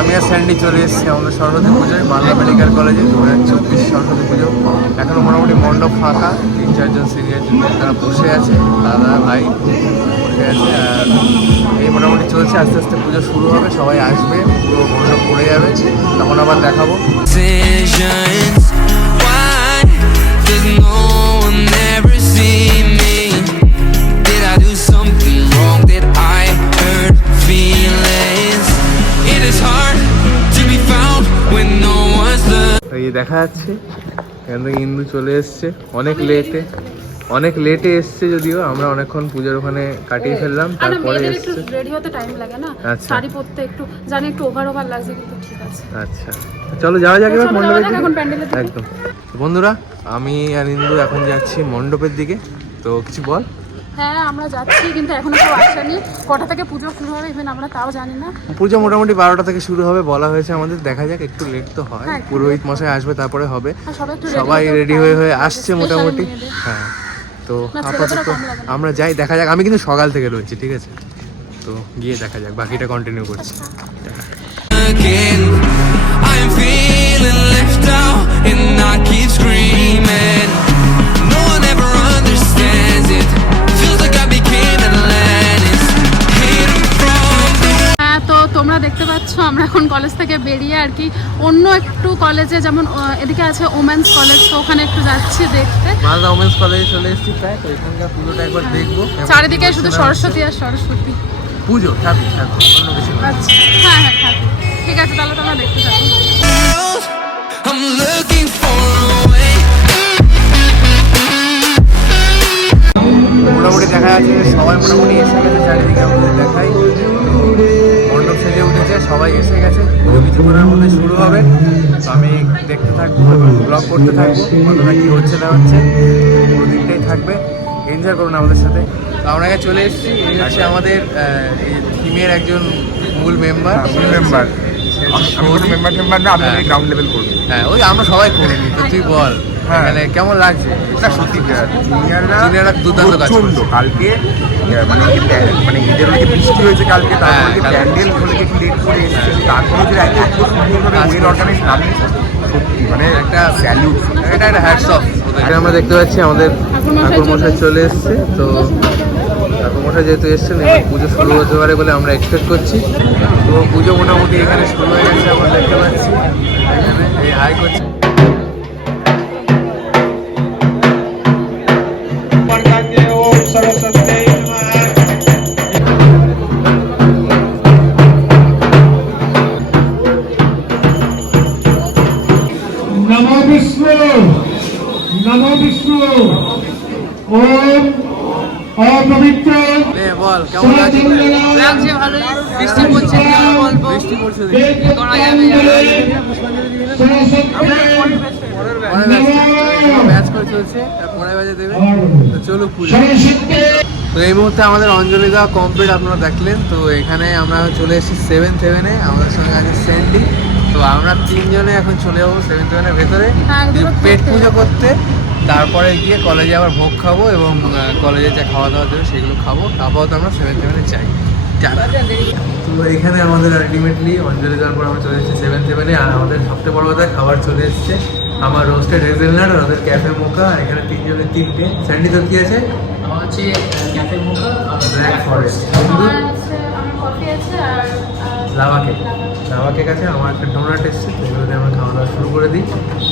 আমি আর স্যান্ডি চলে এসেছি আমাদের সরস্বতী পুজোয় মালদা মেডিকেল কলেজে 2024 সরস্বতী পুজো। এখনও মোটামুটি মণ্ডপ ফাঁকা, 3-4 সিনিয়র জুনিয়র তারা বসে আছে, দাদা ভাই বসে আছে। আর এই মোটামুটি চলছে, আস্তে আস্তে পুজো শুরু হবে, সবাই আসবে, পুরো মণ্ডপ পড়ে যাবে, তখন আবার দেখাবো। দেখা যাচ্ছে এখান থেকে ইন্দু চলে এসছে অনেক লেটে এসছে, যদিও আমরা অনেকক্ষণ পুজোর ওখানে কাটিয়ে ফেললাম, তারপরে এসছে। রেডি হতে টাইম লাগে না, শাড়ি পরতে একটু জানি একটু ওভার লাগছে, কিন্তু ঠিক আছে। আচ্ছা চলো যাওয়া যাক এবার মণ্ডপের দিকে। একদম বন্ধুরা, আমি আর ইন্দু এখন যাচ্ছি মণ্ডপের দিকে। তো কিছু বল। হ্যাঁ আমরা যাচ্ছি, কিন্তু এখনো কেউ আসেনি। কটা থেকে পুজো শুরু হবে ইভেন আমরা তাও জানি না। পুজো মোটামুটি 12টা থেকে শুরু হবে বলা হয়েছে আমাদের, দেখা যাক, একটু লেট তো হয়। পুরোহিত মশাই আসবে তারপরে হবে, সবাই রেডি হয়ে আসছে মোটামুটি। হ্যাঁ তো আপাতত আমরা যাই, দেখা যাক। আমি কিন্তু সকাল থেকে রয়েছি, ঠিক আছে, তো গিয়ে দেখা যাক, বাকিটা কন্টিনিউ করছি। তোমরা দেখতে পাচ্ছ আমরা এখন কলেজ থেকে বেরিয়ে আর কি অন্য একটু কলেজে, যেমন এদিকে আছে ওমেন্স কলেজ, তো ওখানে একটু যাচ্ছি দেখতে। মালদা ওমেন্স কলেজে চলে এসেছি প্রায়, তো এখানকার পুজোটা একবার দেখবো। চারিদিকে শুধু সরস্বতী আর সরস্বতী পুজো, ঠাকুর অন্য কিছু। আচ্ছা হ্যাঁ ঠাকুর, ঠিক আছে, তাহলে তোমরা দেখতে থাকো। মোটামুটি দেখা যাচ্ছে সবাই মোটামুটি এসে গেছে, চারিদিকে আমাদের দেখাই মণ্ডপ সেজে উঠেছে, সবাই এসে গেছে, পুজো কিছুক্ষণের মধ্যে শুরু হবে। তো আমি দেখতে থাকবো এবং ব্লগ করতে থাকবো, কতটা কী হচ্ছে না হচ্ছে, পুরো দিনটাই থাকবে, এনজয় করুন আমাদের সাথে। তো আমরা চলে এসেছি, এই হচ্ছে আমাদের এই থিমের একজন মূল মেম্বার। গ্রাউন্ড লেভেল করবি? হ্যাঁ ওই আমরা সবাই করিনি, তো তুই বল মানে কেমন লাগছে? সত্যি জুনিয়ররা দুর্দান্ত কাজ করছে কালকে, মানে এদের অনেক বৃষ্টি হয়েছে কালকে, তারপরে প্যান্ডেল খুলে লেট করে এসেছে, তারপরে যে এত সুন্দরভাবে অর্গানাইজ নামে, সত্যি মানে একটা স্যালিউট, এটা একটা হ্যাটস অফ। এটা আমরা দেখতে পাচ্ছি আমাদের ঠাকুর মশাই চলে এসছে। তো ঠাকুর মশাই যেহেতু এসছেন, এবার পুজো শুরু হতে পারে বলে আমরা এক্সপেক্ট করছি। তো পুজো মোটামুটি এখানে শুরু হয়ে গেছে, আমরা দেখতে পাচ্ছি এখানে এই হাই করছে। नमो विष्णु ओम अपवित्र বল কেমন লাগছে? ভালোই, বৃষ্টি পড়ছে, বৃষ্টি পড়ছে, করা যাবে ম্যাচ করে চলছে, পরের বাজে দেবে। তো চলো পুজো। তো এই মুহূর্তে আমাদের অঞ্জলি দেওয়া কমপ্লিট, আপনারা দেখলেন। তো এখানে আমরা চলে এসেছি 7th হেভেনে, আমাদের সঙ্গে আছে স্যান্ডি। তো আমরা 3 জনে এখন চলে যাবো 7th হেভেনের ভেতরে পেট পুজো করতে, তারপরে গিয়ে কলেজে আবার ভোগ খাবো এবং কলেজে যা খাওয়া দাওয়া দেবে সেগুলো খাবো। আপাতত আমরা 7th হেভেনে চাই। তো এখানে আমাদের আলটিমেটলি অঞ্জলি দেওয়ার পর আমরা চলে এসেছি 7th হেভেনে। আর আমাদের সবচেয়ে বড় কথা, খাবার চলে এসছে, আমার রোস্টেড হেজেলনাট আর ওদের ক্যাফে মোকা। এখানে 3 জনের 3টে। স্যান্ডি তোর কি আছে? আমার হচ্ছে ক্যাফে মোকা আর ব্ল্যাক ফরেস্ট। আমার কফি আছে আর লাভা কেক আছে। আমার একটা ডোনাট এসছে, তো এগুলোতে আমরা খাওয়া দাওয়া শুরু করে দিই।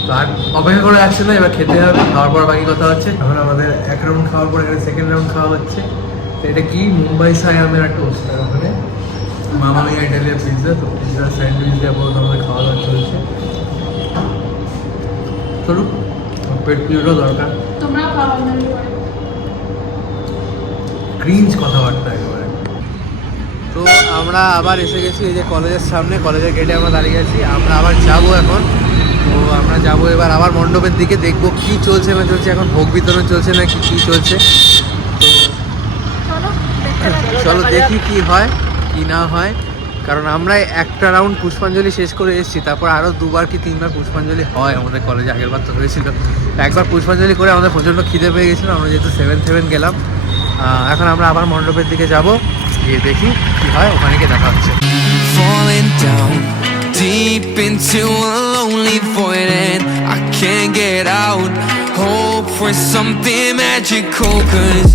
তো আর অপেক্ষা করে আসছে না, এবার খেতে হবে। খাওয়ার পর বাকি কথা হচ্ছে, এখন আমাদের 1 রাউন্ড খাওয়ার পর এখানে 2nd রাউন্ড খাওয়া হচ্ছে। তো এটা কি মুম্বাই সায়ামের একটা হোস্টেল, ওখানে মামা মিয়া ইটালিয়ান পিৎজা। তো পিৎজা স্যান্ডউইচ দিয়ে আপাতত আমাদের খাওয়া দাওয়া চলছে। চলুক, পেট পুজোটাও দরকার। ক্রিঞ্জ কথাবার্তা একেবারে। তো আমরা আবার এসে গেছি এই যে কলেজের সামনে, কলেজের গেটে আমরা দাঁড়িয়ে গেছি। আমরা আবার যাবো এখন। তো আমরা যাবো এবার আবার মণ্ডপের দিকে, দেখবো কি চলছে না চলছে, এখন ভোগ বিতরণ চলছে না কি চলছে। তো চলো দেখি কি হয় কি না হয়, কারণ আমরা একটা রাউন্ড পুষ্পাঞ্জলি শেষ করে এসেছি, তারপর আরও 2বার কি 3বার পুষ্পাঞ্জলি হয় আমাদের কলেজে। আগেরবার তো হয়েছিল, একবার পুষ্পাঞ্জলি করে আমাদের প্রচণ্ড খিদে পেয়ে গেছিলো, আমরা যেহেতু 7th হেভেন গেলাম। এখন আমরা আবার মণ্ডপের দিকে যাব, গিয়ে দেখি কি হয়, ওখানে গিয়ে দেখা হচ্ছে। deep into a lonely void and I can't get out. Hope for something magical, 'cause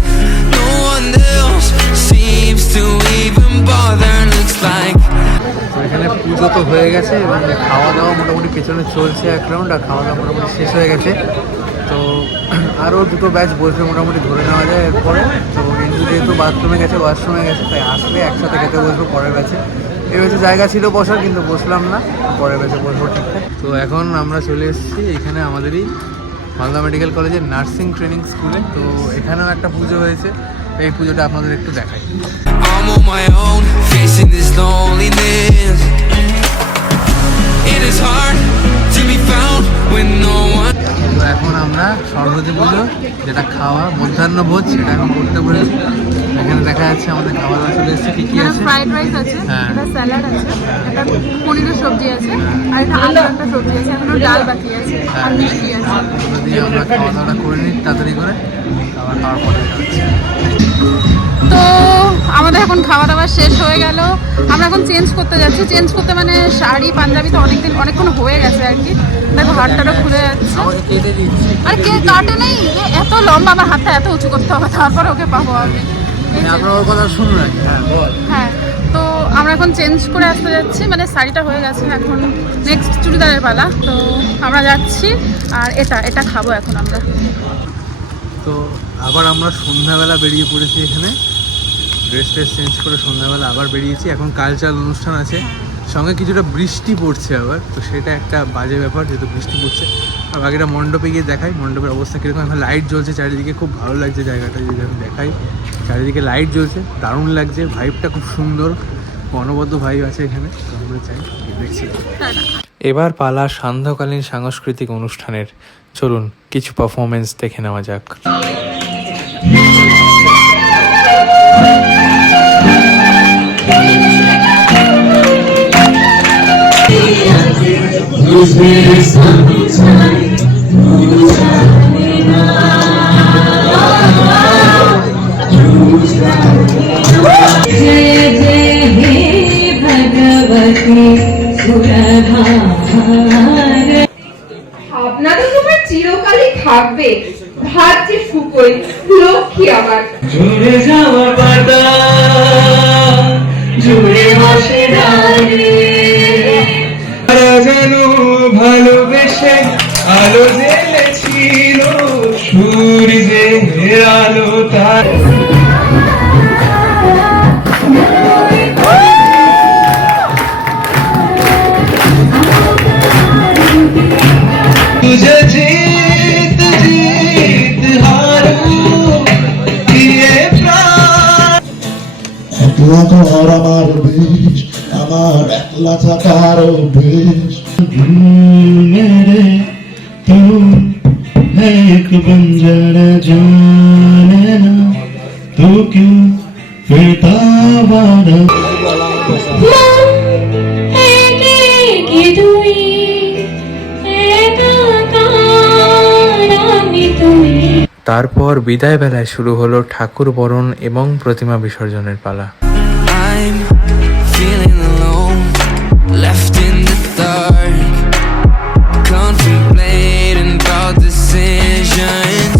no one else seems to even bother. Looks like তো এখানে পুজো তো হয়ে গেছে এবং খাওয়া দাওয়া মোটামুটি পেছনে চলছে এক রাউন্ড, আর খাওয়া দাওয়া মোটামুটি শেষ হয়ে গেছে। তো আরও দুটো ব্যাচ বসবে মোটামুটি ধরে নেওয়া যায় এরপরে। তো কিন্তু যেহেতু ওয়াশরুমে গেছে তাই আসলে একসাথে খেতে বসবো পরের ব্যাচে। এর ব্যাচে জায়গা ছিল বসার, কিন্তু বসলাম না, পরের ব্যাচে বসবো ঠিকঠাক। তো এখন আমরা চলে এসেছি এখানে আমাদেরই মালদা মেডিকেল কলেজের নার্সিং ট্রেনিং স্কুলে। তো এখানেও একটা পুজো হয়েছে, এই পুজোটা আপনাদের একটু দেখাই। I'm on my own, facing this loneliness. It is hard to be found when no one. তো এখন আমরা সরস্বতী পুজো যেটা খাওয়া মধ্যাহ্ন ভোজ সেটা এখন করতে বলেছি। এখানে দেখা যাচ্ছে আমাদের খাওয়া দাওয়া চলে এসেছে। কী কী এখানে আছে? ফ্রাইড রাইস আছে, হ্যাঁ। একটা স্যালাড আছে, একটা পনিরের সবজি আছে, আর একটা আলু একটা সবজি আছে, একটা ডাল বাকি আছে, আর মিষ্টি আছে। এগুলো দিয়ে আমরা খাওয়া দাওয়াটা করে নিই তাড়াতাড়ি করে, আবার খাওয়ার পরে দেখা হচ্ছে। তো আমাদের এখন খাওয়া দাওয়া শেষ হয়ে গেল। আমরা এখন চেঞ্জ করতে যাচ্ছি। চেঞ্জ করতে মানে শাড়ি পাঞ্জাবি তো অনেকক্ষণ হয়ে গেছে আর কি। দেখো হাতটা খুলে যাচ্ছে। আমাকে কেটে দিচ্ছি। আর কে কাটে নেই, এত লম্বা, আমার হাতটা এত উঁচু করতে হবে, তারপর ওকে পাবো আমি। এই যে। আপনার ওর কথা শুনুন নাকি? হ্যাঁ বল। হ্যাঁ, তো আমরা এখন চেঞ্জ করে আসতে যাচ্ছি, মানে শাড়িটা হয়ে গেছে, এখন নেক্সট চুড়িদারের পালা। তো আমরা যাচ্ছি, আর এটা খাবো এখন আমরা। তো আবার আমরা সন্ধ্যাবেলা বেরিয়ে পড়েছি এখানে, ড্রেস চেঞ্জ করে সন্ধ্যাবেলা আবার বেরিয়েছি। এখন কালচারাল অনুষ্ঠান আছে, সঙ্গে কিছুটা বৃষ্টি পড়ছে আবার, তো সেটা একটা বাজে ব্যাপার যেহেতু বৃষ্টি পড়ছে। আর বাকিটা মণ্ডপে গিয়ে দেখাই মণ্ডপের অবস্থা কীরকম। এখন লাইট জ্বলছে চারিদিকে, খুব ভালো লাগছে জায়গাটা যদি আমি দেখাই। চারিদিকে লাইট জ্বলছে, দারুণ লাগছে, ভাইবটা খুব সুন্দর, অনবদ্য ভাইব আছে এখানে। তো আমরা চাই দেখছি। এবার পালা সান্ধ্যকালীন সাংস্কৃতিক অনুষ্ঠানের। চলুন কিছু পারফরমেন্স দেখে নেওয়া যাক। जय जय हे भगवती सुरभार। ভাবনা তো তোমার চিরকালই থাকবে, ভাবছে ফুকই লক্ষ্মী আমার। জুড়ে যাওয়ার পাতা জুড়ে বসে যেন ভালোবেসে আলো জ্বেলেছিল সূর্যের আলো তার। तुझे जीत जीत हारू दिए प्राण। একলা ঘর আমার বেশ, আমার একলা থাকার বেশ। মেরে তুম এক বঞ্জারা জানে না তো क्यों फिरता बारा। তারপর বিদায় বেলায় শুরু হলো ঠাকুর বরণ এবং প্রতিমা বিসর্জনের পালা। I'm feeling alone, left in the dark, contemplating about decisions.